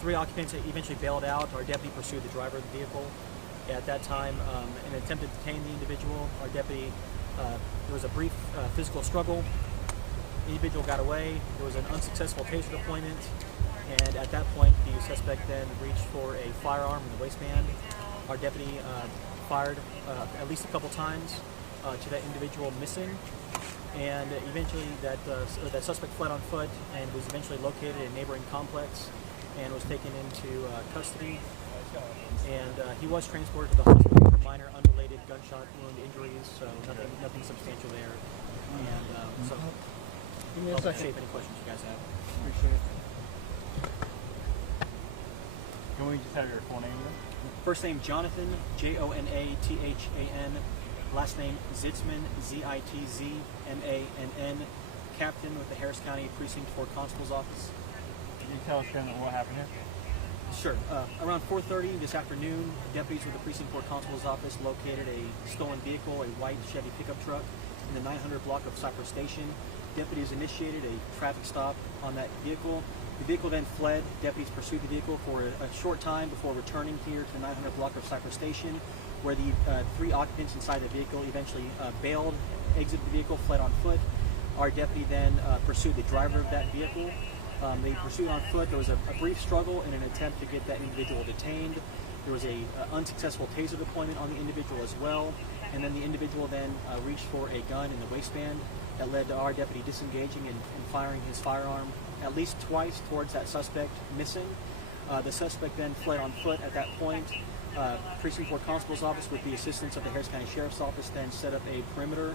Three occupants eventually bailed out. Our deputy pursued the driver of the vehicle. At that time, in an attempt to detain the individual, our deputy, there was a brief physical struggle. The individual got away. There was an unsuccessful taser deployment, and at that point, the suspect then reached for a firearm in the waistband. Our deputy fired at least a couple times to that individual, missing, and eventually that suspect fled on foot and was eventually located in a neighboring complex and was taken into custody. And he was transported to the hospital for minor unrelated gunshot wound injuries, so nothing substantial there. And so I'll shape any questions you guys have. Appreciate it. Can we just have your full name again? First name Jonathan, Jonathan. Last name Zitzman, Zitzmann, Captain with the Harris County Precinct 4 Constable's Office. Can you tell us kind of what happened here? Sure. Around 4:30 this afternoon, deputies with the Precinct 4 Constable's Office located a stolen vehicle, a white Chevy pickup truck, in the 900 block of Cypress Station. Deputies initiated a traffic stop on that vehicle. The vehicle then fled. Deputies pursued the vehicle for a short time before returning here to the 900 block of Cypress Station, where the three occupants inside the vehicle eventually bailed, exited the vehicle, fled on foot. Our deputy then pursued the driver of that vehicle. They pursued on foot. There was a brief struggle in an attempt to get that individual detained. There was a unsuccessful taser deployment on the individual as well, and then the individual then reached for a gun in the waistband that led to our deputy disengaging and firing his firearm at least twice towards that suspect, missing. The suspect then fled on foot at that point. Precinct 4 Constable's Office, with the assistance of the Harris County Sheriff's Office, then set up a perimeter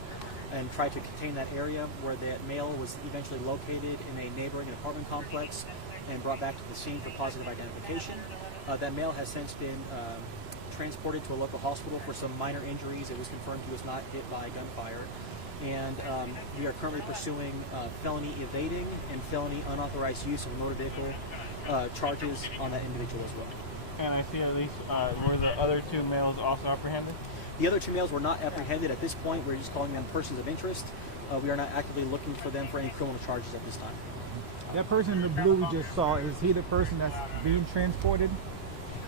and tried to contain that area, where that male was eventually located in a neighboring apartment complex and brought back to the scene for positive identification. That male has since been transported to a local hospital for some minor injuries. It was confirmed he was not hit by gunfire. And we are currently pursuing felony evading and felony unauthorized use of a motor vehicle charges on that individual as well. And I see at least, were the other two males also apprehended? The other two males were not apprehended at this point. We're just calling them persons of interest. We are not actively looking for them for any criminal charges at this time. That person in the blue we just saw, is he the person that's being transported?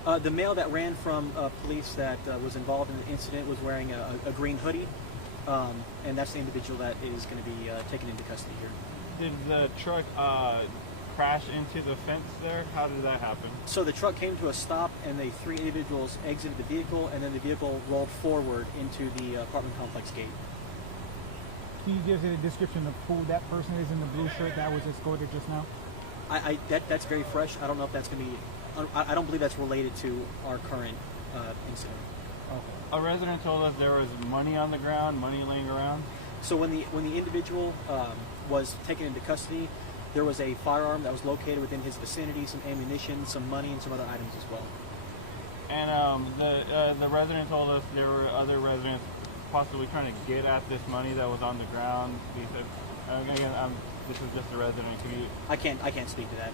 The male that ran from police that was involved in the incident was wearing a green hoodie, and that's the individual that is going to be taken into custody here. Did the truck crash into the fence there? How did that happen? So the truck came to a stop, and the three individuals exited the vehicle, and then the vehicle rolled forward into the apartment complex gate. Can you give us a description of who that person is in the blue shirt that was escorted just now? That's very fresh. I don't know if that's going to be. I don't believe that's related to our current incident. Okay. A resident told us there was money on the ground, money laying around. So when the individual was taken into custody, there was a firearm that was located within his vicinity, some ammunition, some money, and some other items as well. And the resident told us there were other residents possibly trying to get at this money that was on the ground. He said, again, this is just a resident. Can you? I can't speak to that.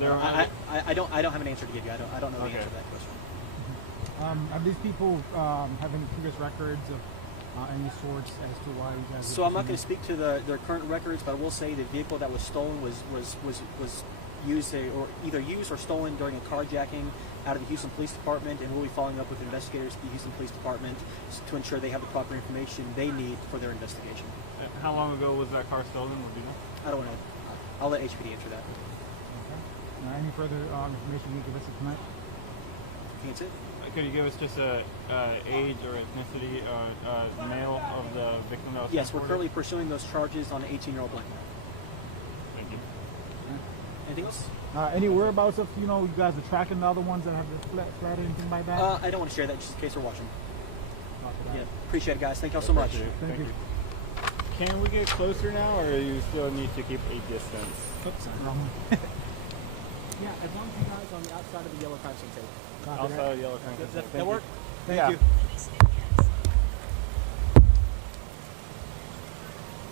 Yeah. I don't have an answer to give you. I don't know the answer to that question. Are these people have any previous records of any sorts as to why you guys? So I'm not going to speak to their current records, but I will say the vehicle that was stolen was used or either used or stolen during a carjacking out of the Houston Police Department, and we'll be following up with investigators at the Houston Police Department to ensure they have the proper information they need for their investigation. How long ago was that car stolen? Would you know? I don't know. I'll let HPD answer that. Okay. Any further information you can give us tonight? That's it. Could you give us just a age or ethnicity, male of the victim that was Yes, we're transported? currently pursuing those charges on an 18-year-old black man. Thank you. Anything else? Any whereabouts of, you guys are tracking the other ones that have fled or anything like that? I don't want to share that just in case we're watching. Okay. Yeah, appreciate it, guys. Thank y'all so much. Thank you. Can we get closer now, or you still need to keep a distance? Oops. Yeah, as long as you guys on the outside of the yellow fencing tape. Copy Outside that. of yellow. Does that work? Thank Yeah. you.